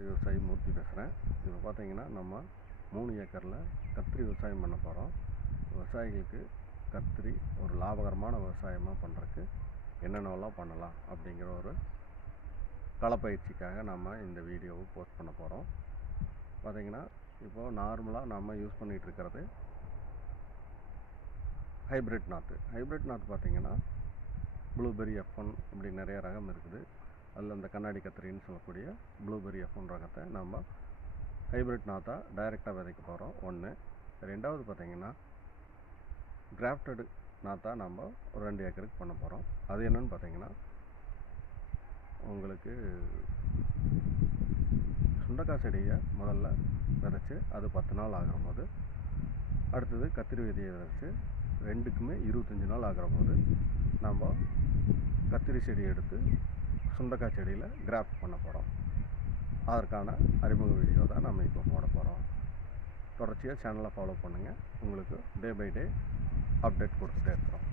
கத்திரி விவசாயி மூர்த்தி பேசுகிறேன். இப்போ பார்த்தீங்கன்னா நம்ம 3 ஏக்கரில் கத்திரி விவசாயம் பண்ண போகிறோம். விவசாயிகளுக்கு கத்திரி ஒரு லாபகரமான விவசாயமாக பண்ணுறதுக்கு என்னென்னலாம் பண்ணலாம் அப்படிங்கிற ஒரு களப்பயிற்சிக்காக நம்ம இந்த வீடியோவை போஸ்ட் பண்ண போகிறோம். பார்த்தீங்கன்னா இப்போது நார்மலாக நம்ம யூஸ் பண்ணிகிட்டு இருக்கிறது ஹைப்ரிட் நாற்று பார்த்தீங்கன்னா ப்ளூபெர்ரி F1 இப்படி நிறைய ரகம் இருக்குது. அதில் இந்த கண்ணாடி கத்திரின்னு சொல்லக்கூடிய ப்ளூபெர்ரி F1 ரகத்தை நம்ம ஹைப்ரிட் நாற்றா டைரெக்டாக விதைக்க போகிறோம். ஒன்று. ரெண்டாவது பார்த்திங்கன்னா கிராஃப்டடு நாற்றா நம்ம ஒரு 2 ஏக்கருக்கு பண்ண போகிறோம். அது என்னென்னு பார்த்திங்கன்னா உங்களுக்கு சுண்டக்காய் செடியை முதல்ல விதைச்சி அது 10 நாள் ஆகிற போது, அடுத்தது கத்திரி விதையை விதைச்சி ரெண்டுக்குமே 25 நாள் ஆகிற போது நம்ம கத்திரி செடி எடுத்து சுண்டக்காய் செடியில் கிராஃப்ட் பண்ண போகிறோம். அதற்கான அறிமுக வீடியோ தான் நம்ம இப்போ போட போகிறோம். தொடர்ச்சியாக சேனலை ஃபாலோ பண்ணுங்கள். உங்களுக்கு டே பை டே அப்டேட் கொடுத்துட்டே இருக்கிறோம்.